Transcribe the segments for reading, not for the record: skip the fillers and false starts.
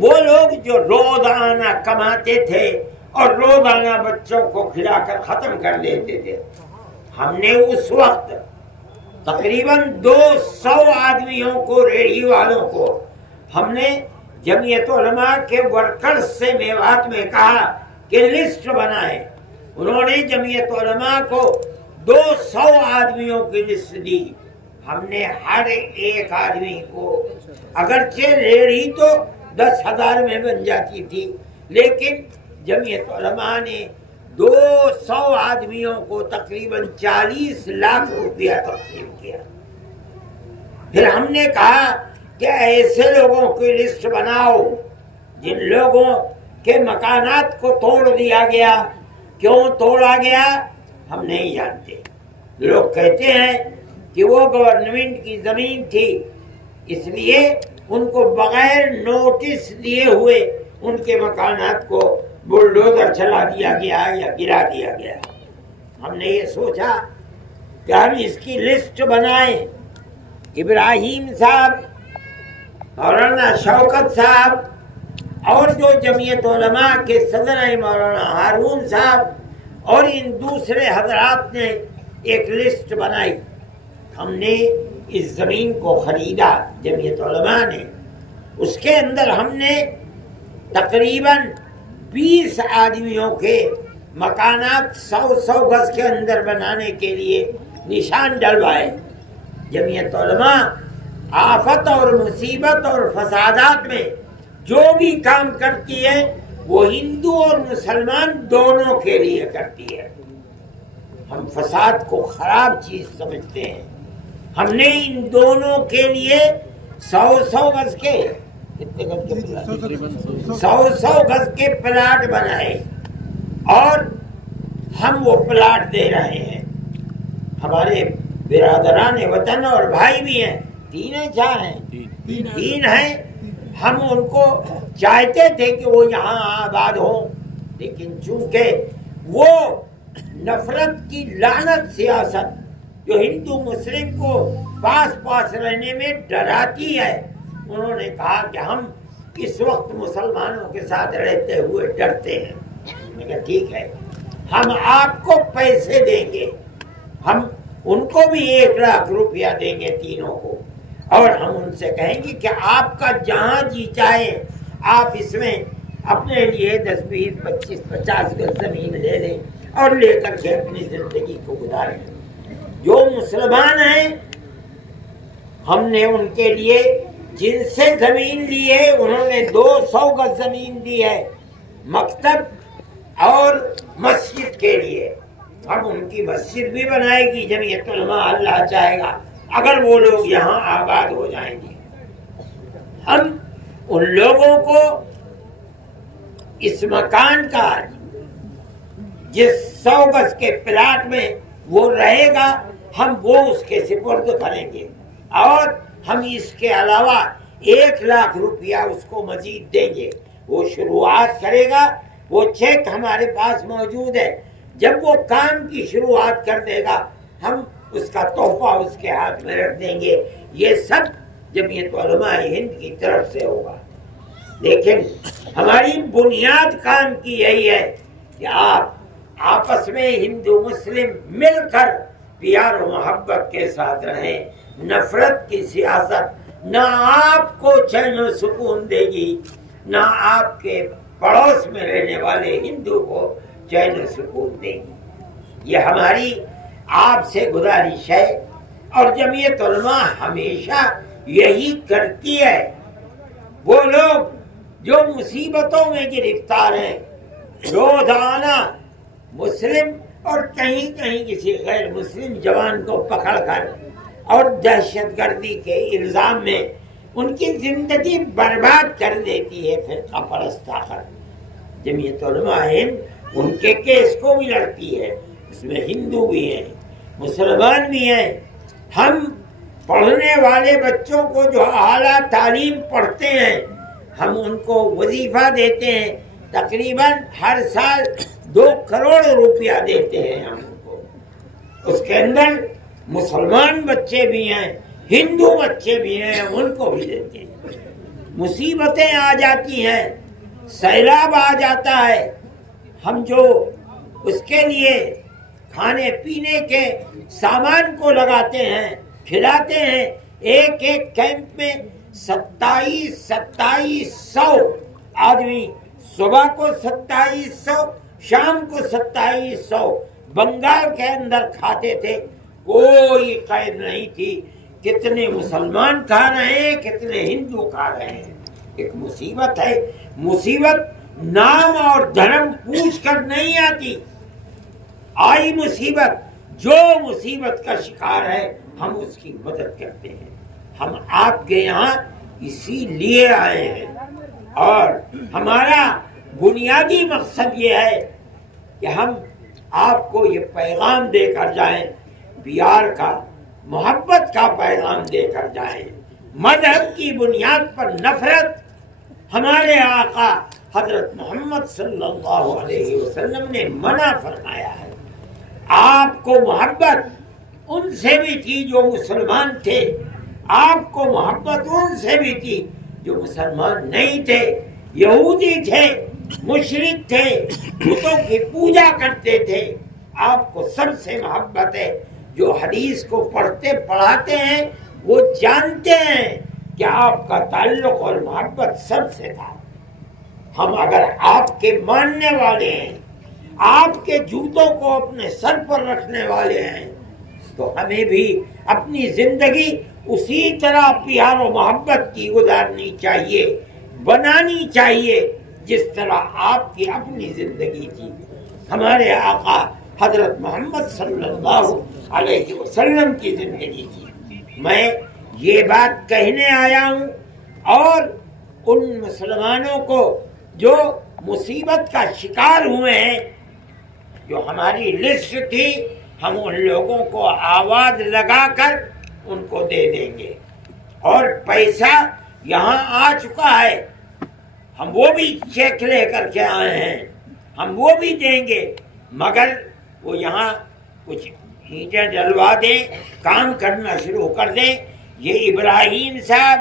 وہ لوگ جو روزانہ کماتے تھے اور روزانہ بچوں کو کھلا کر ختم کر دیتے تھے، ہم نے اس وقت تقریباً 200 آدمیوں کو، ریڑھی والوں کو، ہم نے جمعیت علماء کے ورکرز سے میوات میں کہا کہ لسٹ بنائیں۔ انہوں نے جمعیت علماء کو 200 آدمیوں کی لسٹ دی۔ ہم نے ہر ایک آدمی کو، اگرچہ ریڑھی تو 10,000 میں بن جاتی تھی، لیکن جمعیت علماء نے 200 آدمیوں کو تقریباً 40 لاکھ روپیہ تقسیم کیا۔ پھر ہم نے کہا کہ ایسے لوگوں کی لسٹ بناؤ جن لوگوں کے مکانات کو توڑ دیا گیا۔ کیوں توڑا گیا ہم نہیں جانتے۔ لوگ کہتے ہیں کہ وہ گورنمنٹ کی زمین تھی، اس لیے ان کو بغیر نوٹس دیے ہوئے ان کے مکانات کو بلڈوزر چلا دیا گیا یا گرا دیا گیا۔ ہم نے یہ سوچا کہ ہم اس کی لسٹ بنائیں۔ ابراہیم صاحب، مولانا شوکت صاحب اور جو جمعیت علماء کے صدر ہیں مولانا ہارون صاحب اور ان دوسرے حضرات نے ایک لسٹ بنائی۔ ہم نے اس زمین کو خریدا جمعیت علماء نے۔ اس کے اندر ہم نے تقریباً 20 آدمیوں کے مکانات 100 گز کے اندر بنانے کے لیے نشان ڈلوائے۔ جمعیت علماء آفت اور مصیبت اور فسادات میں جو بھی کام کرتی ہے وہ ہندو اور مسلمان دونوں کے لیے کرتی ہے۔ ہم فساد کو خراب چیز سمجھتے ہیں۔ ہم نے ان دونوں کے لیے 100 گز کے، کتنے گز کے پلاٹ؟ 100 گز کے پلاٹ بنائے اور ہم وہ پلاٹ دے رہے ہیں۔ ہمارے برادران وطن اور بھائی بھی ہیں، 3 ہیں 4 ہیں، 3 ہیں۔ ہم ان کو چاہتے تھے کہ وہ یہاں آباد ہوں، لیکن چونکہ وہ نفرت کی لعنت سیاست جو ہندو مسلم کو پاس رہنے میں ڈراتی ہے، انہوں نے کہا کہ ہم اس وقت مسلمانوں کے ساتھ رہتے ہوئے ڈرتے ہیں۔ میں کہا ٹھیک ہے، ہم آپ کو پیسے دیں گے، ہم ان کو بھی 1 لاکھ روپیہ دیں گے تینوں کو، اور ہم ان سے کہیں گے کہ آپ کا جہاں جی چاہے آپ اس میں اپنے لیے 10 20 25 50 گز زمین لے لیں اور لے کر کے اپنی زندگی کو گزاریں۔ جو مسلمان ہیں ہم نے ان کے لیے جن سے زمین لی ہے انہوں نے 200 گز زمین دی ہے مکتب اور مسجد کے لیے۔ اب ان کی مسجد بھی بنائے گی جمعیت علماء، اللہ چاہے گا، اگر وہ لوگ یہاں آباد ہو جائیں گے۔ ہم ان لوگوں کو اس مکان کا جس 100 گز کے پلاٹ میں وہ رہے گا ہم وہ اس کے سپرد کریں گے، اور ہم اس کے علاوہ 1 لاکھ روپیہ اس کو مزید دیں گے۔ وہ شروعات کرے گا، وہ چیک ہمارے پاس موجود ہے۔ جب وہ کام کی شروعات کر دے گا ہم اس کا تحفہ اس کے ہاتھ میں رکھ دیں گے۔ یہ سب جمعیت علماء ہند کی طرف سے ہوگا، لیکن ہماری بنیاد کام کی یہی ہے کہ آپ آپس میں ہندو مسلم مل کر پیار و محبت کے ساتھ رہیں۔ نفرت کی سیاست نہ آپ کو چین و سکون دے گی، نہ آپ کے پڑوس میں رہنے والے ہندو کو چین و سکون دے گی۔ یہ ہماری آپ سے گزارش ہے، اور جمعیت علماء ہمیشہ یہی کرتی ہے۔ وہ لوگ جو مصیبتوں میں گرفتار ہیں، روزانہ مسلم اور کہیں کہیں کسی غیر مسلم جوان کو پکڑ کر اور دہشت گردی کے الزام میں ان کی زندگی برباد کر دیتی ہے فرقہ پرست طاقت۔ جمعیت علماء ہند ان کے کیس کو بھی لڑتی ہے، اس میں ہندو بھی ہیں، مسلمان بھی ہیں۔ ہم پڑھنے والے بچوں کو جو اعلیٰ تعلیم پڑھتے ہیں ہم ان کو وظیفہ دیتے ہیں، تقریباً ہر سال 2 کروڑ روپیہ دیتے ہیں ہم ان کو۔ اس کے اندر مسلمان بچے بھی ہیں، ہندو بچے بھی ہیں، ان کو بھی دیتے ہیں۔ مصیبتیں آ جاتی ہیں، سیلاب آ جاتا ہے، ہم جو اس کے لیے کھانے پینے کے سامان کو لگاتے ہیں، کھلاتے ہیں، ایک ایک کیمپ میں 2700 آدمی، صبح کو 2700، شام کو 2700 بنگال کے اندر کھاتے تھے، کوئی قید نہیں تھی کتنے مسلمان کھا رہے ہیں، کتنے ہندو کھا رہے ہیں۔ ایک مصیبت ہے، مصیبت نام اور دھرم پوچھ کر نہیں آتی، آئی مصیبت، جو مصیبت کا شکار ہے ہم اس کی مدد کرتے ہیں۔ ہم آپ کے یہاں اسی لیے آئے ہیں، اور ہمارا بنیادی مقصد یہ ہے کہ ہم آپ کو یہ پیغام دے کر جائیں، پیار کا، محبت کا پیغام دے کر جائیں۔ مذہب کی بنیاد پر نفرت ہمارے آقا حضرت محمد صلی اللہ علیہ وسلم نے منع فرمایا ہے۔ آپ کو محبت ان سے بھی تھی جو مسلمان تھے، آپ کو محبت ان سے بھی تھی جو مسلمان نہیں تھے، یہودی تھے، مشرک تھے، بتوں کی پوجا کرتے تھے۔ آپ کو سب سے محبت ہے۔ جو حدیث کو پڑھتے پڑھاتے ہیں وہ جانتے ہیں کہ آپ کا تعلق اور محبت سب سے تھا۔ ہم اگر آپ کے ماننے والے ہیں، آپ کے جوتوں کو اپنے سر پر رکھنے والے ہیں، تو ہمیں بھی اپنی زندگی اسی طرح پیار و محبت کی گزارنی چاہیے، بنانی چاہیے جس طرح آپ کی اپنی زندگی تھی۔ ہمارے آقا حضرت محمد صلی اللہ علیہ وسلم کی زندگی تھی۔ میں یہ بات کہنے آیا ہوں، اور ان مسلمانوں کو جو مصیبت کا شکار ہوئے ہیں، جو ہماری لسٹ تھی، ہم ان لوگوں کو آواز لگا کر ان کو دے دیں گے، اور پیسہ یہاں آ چکا ہے، ہم وہ بھی چیک لے کر کے آئے ہیں، ہم وہ بھی دیں گے، مگر وہ یہاں کچھ اینٹیں ڈلوا دیں، کام کرنا شروع کر دیں۔ یہ ابراہیم صاحب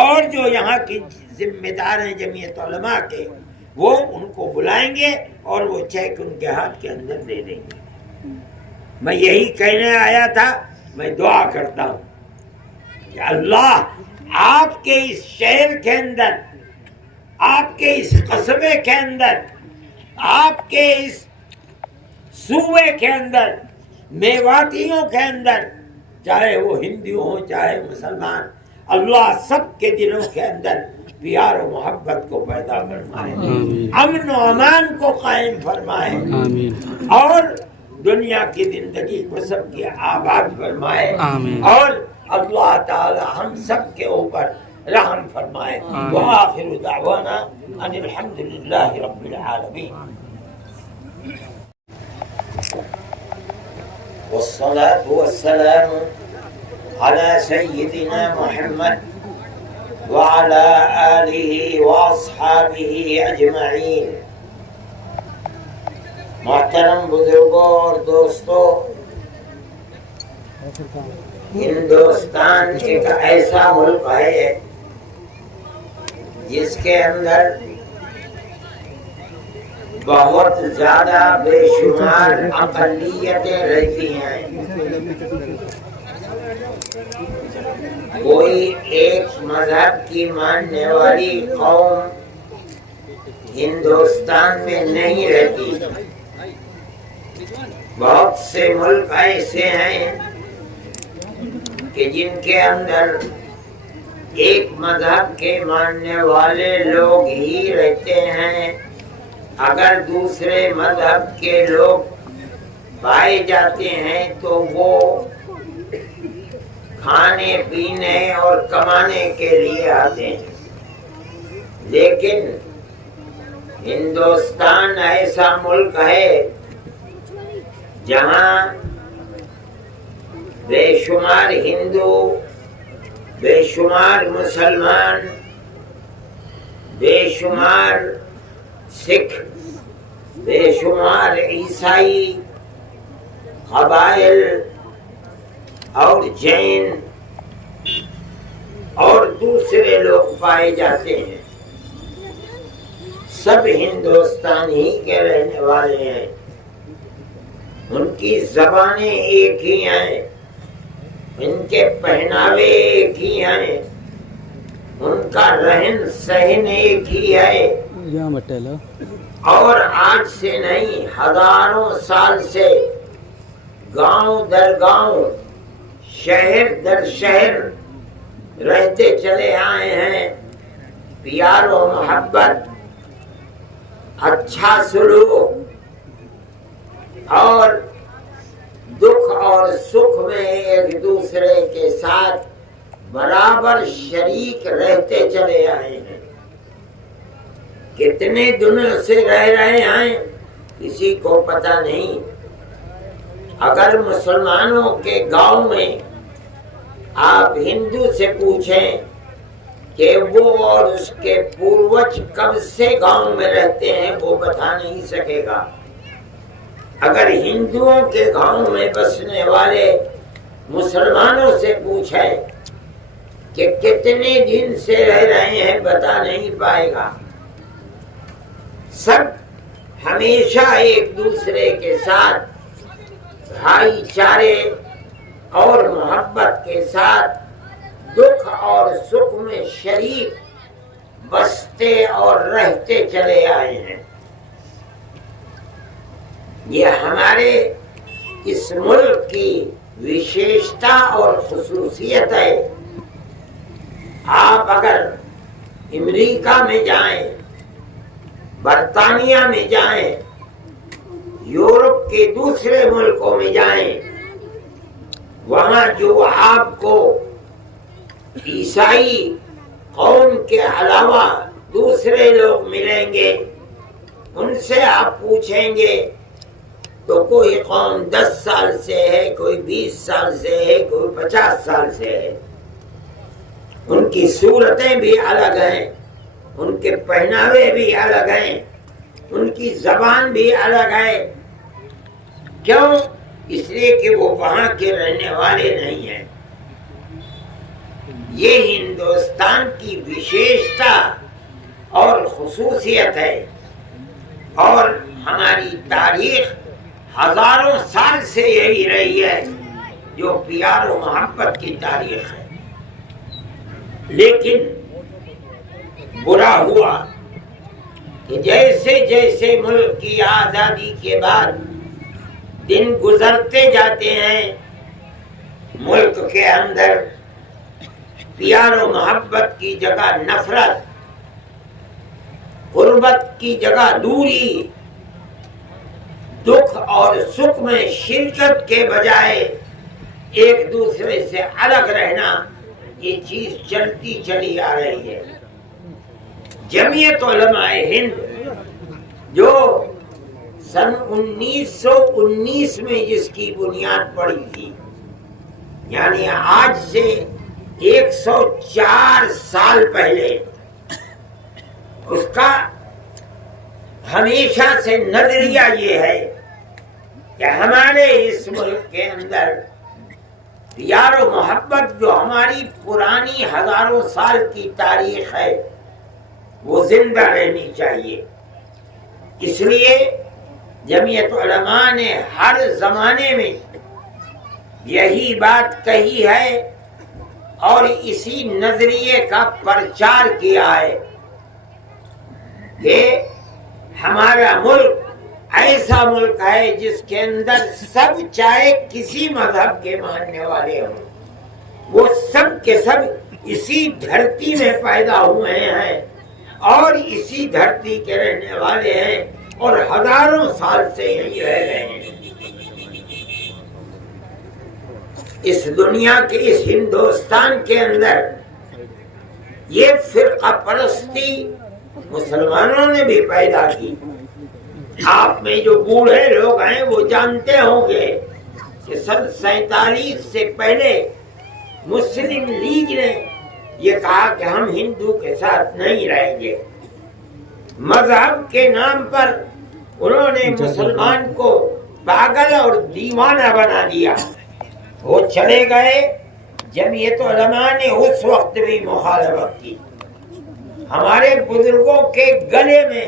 اور جو یہاں کی ذمہ دار ہیں جمعیت علماء کے، وہ ان کو بلائیں گے اور وہ چیک ان کے ہاتھ کے اندر دے دیں گے۔ میں یہی کہنے آیا تھا۔ میں دعا کرتا ہوں کہ اللہ آپ کے اس شہر کے اندر، آپ کے اس قصبے کے اندر، آپ کے اس صوبے کے اندر، میواتیوں کے اندر، چاہے وہ ہندو ہوں چاہے مسلمان، اللہ سب کے دلوں کے اندر پیار و محبت کو پیدا فرمائے، امن و امان کو قائم فرمائے، اور دنیا کی زندگی کو سب کی آباد فرمائے، اور اللہ تعالی ہم سب کے اوپر رحم فرمائے۔ وآخر دعوانا ان الحمدللہ رب العالمین۔ والصلاة والسلام على سيدنا محمد وعلى آله وأصحابه أجمعين۔ محترم بزرگوں اور دوستوں، ہندوستان ایک ایسا ملک ہے جس کے اندر بہت زیادہ بے شمار اقلیتیں رہتی ہیں۔ کوئی ایک مذہب کی ماننے والی قوم ہندوستان میں نہیں رہتی۔ بہت سے ملک ایسے ہیں کہ جن کے اندر ایک مذہب کے ماننے والے لوگ ہی رہتے ہیں، اگر دوسرے مذہب کے لوگ پائے جاتے ہیں تو وہ کھانے پینے اور کمانے کے لیے آتے ہیں۔ لیکن ہندوستان ایسا ملک ہے جہاں بے شمار ہندو، بے شمار مسلمان، بے شمار سکھ، بے شمار عیسائی قبائل اور جین اور دوسرے لوگ پائے جاتے ہیں، سب ہندوستان ہی کے رہنے والے ہیں، ان کی زبانیں ایک ہی ہیں، ان کے پہناوے ایک ہی ہیں، ان کا رہن سہن ایک ہی ہے، اور آج سے نہیں ہزاروں سال سے گاؤں در گاؤں شہر در شہر رہتے چلے آئے ہیں۔ پیار و محبت، اچھا سلوک اور دکھ اور سکھ میں ایک دوسرے کے ساتھ برابر شریک رہتے چلے آئے ہیں۔ کتنے دنوں سے رہ رہے ہیں کسی کو پتہ نہیں۔ اگر مسلمانوں کے گاؤں میں آپ ہندو سے پوچھیں کہ وہ اور اس کے پوروج کب سے گاؤں میں رہتے ہیں وہ بتا نہیں سکے گا۔ اگر ہندوؤں کے گاؤں میں بسنے والے مسلمانوں سے پوچھیں کہ کتنے دن سے رہ رہے ہیں بتا نہیں پائے گا۔ سب ہمیشہ ایک دوسرے کے ساتھ بھائی چارے اور محبت کے ساتھ دکھ اور سکھ میں شریک بستے اور رہتے چلے آئے ہیں۔ یہ ہمارے اس ملک کی وشیشتا اور خصوصیت ہے۔ آپ اگر امریکہ میں جائیں، برطانیہ میں جائیں، یورپ کے دوسرے ملکوں میں جائیں، وہاں جو آپ کو عیسائی قوم کے علاوہ دوسرے لوگ ملیں گے، ان سے آپ پوچھیں گے تو کوئی قوم 10 سال سے ہے، کوئی 20 سال سے ہے، کوئی 50 سال سے ہے۔ ان کی صورتیں بھی الگ ہیں، ان کے پہناوے بھی الگ ہیں، ان کی زبان بھی الگ ہے۔ کیوں؟ اس لیے کہ وہ وہاں کے رہنے والے نہیں ہیں۔ یہ ہندوستان کی وشیشتا اور خصوصیت ہے، اور ہماری تاریخ ہزاروں سال سے یہی رہی ہے، جو پیار و محبت کی تاریخ ہے۔ لیکن برا ہوا کہ جیسے جیسے ملک کی آزادی کے بعد دن گزرتے جاتے ہیں، ملک کے اندر پیار و محبت کی جگہ نفرت، غربت کی جگہ دوری، دکھ اور سکھ میں شرکت کے بجائے ایک دوسرے سے الگ رہنا، یہ چیز چلتی چلی آ رہی ہے۔ جمعیت علماء ہند جو سن 1919 میں جس کی بنیاد پڑی تھی، یعنی آج سے 104 سال پہلے، اس کا ہمیشہ سے نظریہ یہ ہے کہ ہمارے اس ملک کے اندر پیار و محبت جو ہماری پرانی ہزاروں سال کی تاریخ ہے وہ زندہ رہنی چاہیے۔ اس لیے جمعیت علماء نے ہر زمانے میں یہی بات کہی ہے اور اسی نظریے کا پرچار کیا ہے کہ ہمارا ملک ایسا ملک ہے جس کے اندر سب چاہے کسی مذہب کے ماننے والے ہوں، وہ سب کے سب اسی دھرتی میں پیدا ہوئے ہیں اور اسی دھرتی کے رہنے والے ہیں اور ہزاروں سال سے یہی رہ رہے ہیں۔ اس دنیا کے اس ہندوستان کے اندر یہ فرقہ پرستی مسلمانوں نے بھی پیدا کی۔ آپ میں جو بوڑھے لوگ ہیں وہ جانتے ہوں گے کہ سن 47 سے پہلے مسلم لیگ نے یہ کہا کہ ہم ہندو کے ساتھ نہیں رہیں گے۔ مذہب کے نام پر انہوں نے مسلمان کو پاگل اور دیوانہ بنا دیا۔ وہ چلے گئے جمعیت علماء نے اس وقت بھی مخالفت کی. ہمارے بزرگوں کے گلے میں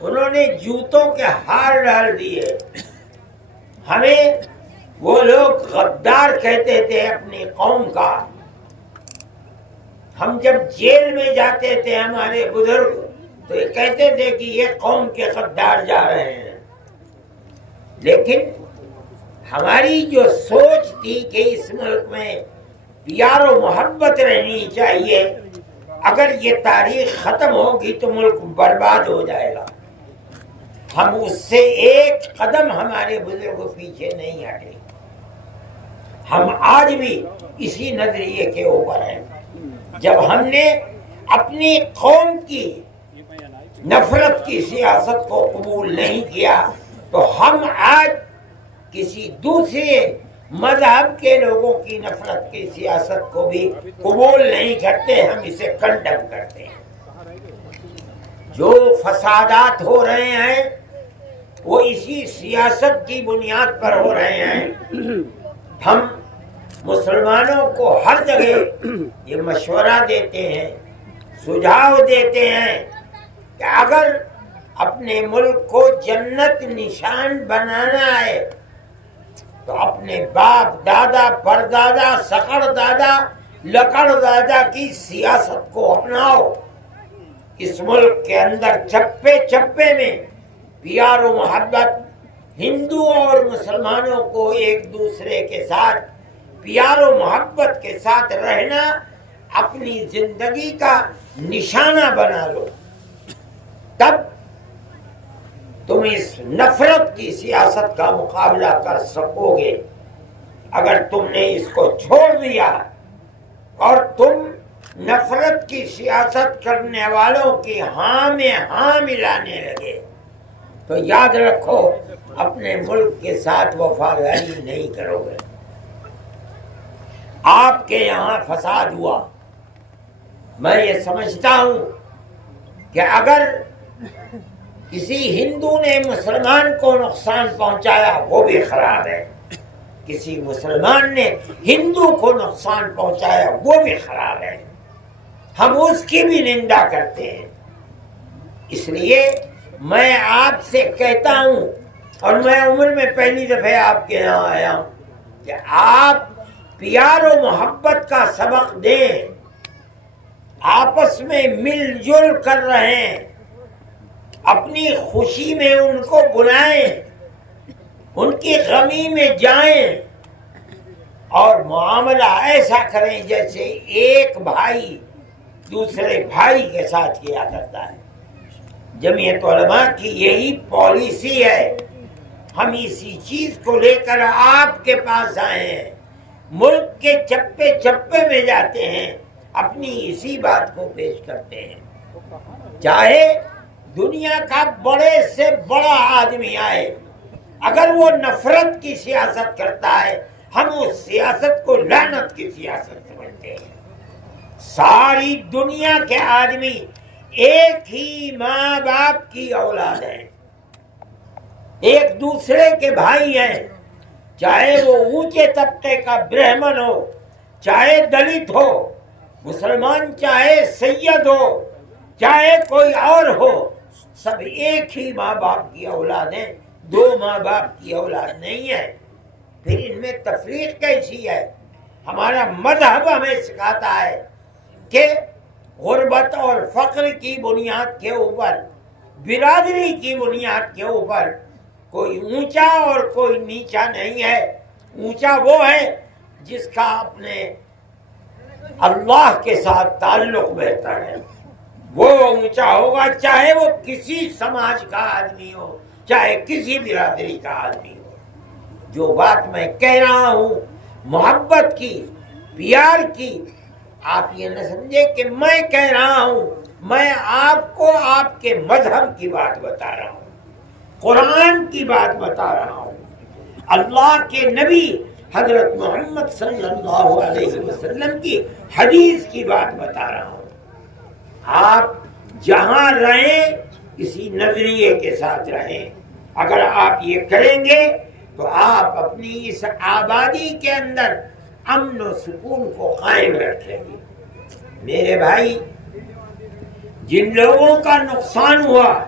انہوں نے جوتوں کے ہار ڈال دیے. ہمیں وہ لوگ غدار کہتے تھے اپنی قوم کا. ہم جب جیل میں جاتے تھے ہمارے بزرگ تو یہ کہتے تھے کہ یہ قوم کے غدار جا رہے ہیں. لیکن ہماری جو سوچ تھی کہ اس ملک میں پیار و محبت رہنی چاہیے، اگر یہ تاریخ ختم ہوگی تو ملک برباد ہو جائے گا. ہم اس سے ایک قدم ہمارے بزرگ پیچھے نہیں ہٹے. ہم آج بھی اسی نظریے کے اوپر ہیں. جب ہم نے اپنی قوم کی نفرت کی سیاست کو قبول نہیں کیا تو ہم آج کسی دوسرے مذہب کے لوگوں کی نفرت کی سیاست کو بھی قبول نہیں کرتے. ہم اسے کنڈم کرتے ہیں. جو فسادات ہو رہے ہیں وہ اسی سیاست کی بنیاد پر ہو رہے ہیں. ہم مسلمانوں کو ہر جگہ یہ مشورہ دیتے ہیں، سجھاؤ دیتے ہیں کہ اگر اپنے ملک کو جنت نشان بنانا ہے تو اپنے باپ دادا پردادا سکڑ دادا لکڑ دادا کی سیاست کو اپناؤ. اس ملک کے اندر چپے چپے میں پیار و محبت، ہندو اور مسلمانوں کو ایک دوسرے کے ساتھ پیار و محبت کے ساتھ رہنا اپنی زندگی کا نشانہ بنا لو. تب تم اس نفرت کی سیاست کا مقابلہ کر سکو گے. اگر تم نے اس کو چھوڑ دیا اور تم نفرت کی سیاست کرنے والوں کی ہاں میں ہاں ملانے لگے تو یاد رکھو اپنے ملک کے ساتھ وفاداری نہیں کرو گے. آپ کے یہاں فساد ہوا، میں یہ سمجھتا ہوں کہ اگر کسی ہندو نے مسلمان کو نقصان پہنچایا وہ بھی خراب ہے، کسی مسلمان نے ہندو کو نقصان پہنچایا وہ بھی خراب ہے. ہم اس کی بھی نندا کرتے ہیں. اس لیے میں آپ سے کہتا ہوں، اور میں عمر میں پہلی دفعہ آپ کے یہاں آیا ہوں، کہ آپ پیار و محبت کا سبق دیں. آپس میں مل جل کر رہیں، اپنی خوشی میں ان کو بلائیں، ان کی غمی میں جائیں اور معاملہ ایسا کریں جیسے ایک بھائی دوسرے بھائی کے ساتھ کیا کرتا ہے. جمعیت علماء کی یہی پالیسی ہے. ہم اسی چیز کو لے کر آپ کے پاس آئے ہیں، ملک کے چپے چپے میں جاتے ہیں، اپنی اسی بات کو پیش کرتے ہیں. چاہے دنیا کا بڑے سے بڑا آدمی آئے، اگر وہ نفرت کی سیاست کرتا ہے ہم اس سیاست کو لعنت کی سیاست سمجھتے ہیں. ساری دنیا کے آدمی ایک ہی ماں باپ کی اولاد ہیں، ایک دوسرے کے بھائی ہیں. چاہے وہ اونچے طبقے کا برہمن ہو، چاہے دلت ہو، مسلمان چاہے سید ہو، چاہے کوئی اور ہو، سب ایک ہی ماں باپ کی اولاد ہیں. دو ماں باپ کی اولاد نہیں ہے. پھر ان میں تفریق کیسی ہے؟ ہمارا مذہب ہمیں سکھاتا ہے کہ غربت اور فقر کی بنیاد کے اوپر، برادری کی بنیاد کے اوپر کوئی اونچا اور کوئی نیچا نہیں ہے. اونچا وہ ہے جس کا اپنے اللہ کے ساتھ تعلق بہتر ہے، وہ اونچا ہوگا، چاہے وہ کسی سماج کا آدمی ہو، چاہے کسی برادری کا آدمی ہو. جو بات میں کہہ رہا ہوں محبت کی، پیار کی، آپ یہ نہ سمجھے کہ میں کہہ رہا ہوں. میں آپ کو آپ کے مذہب کی بات بتا رہا ہوں، قرآن کی بات بتا رہا ہوں، اللہ کے نبی حضرت محمد صلی اللہ علیہ وسلم کی حدیث کی بات بتا رہا ہوں. آپ جہاں رہیں اسی نظریے کے ساتھ رہیں. اگر آپ یہ کریں گے تو آپ اپنی اس آبادی کے اندر امن و سکون کو قائم رکھے گی۔ میرے بھائی، جن لوگوں کا نقصان ہوا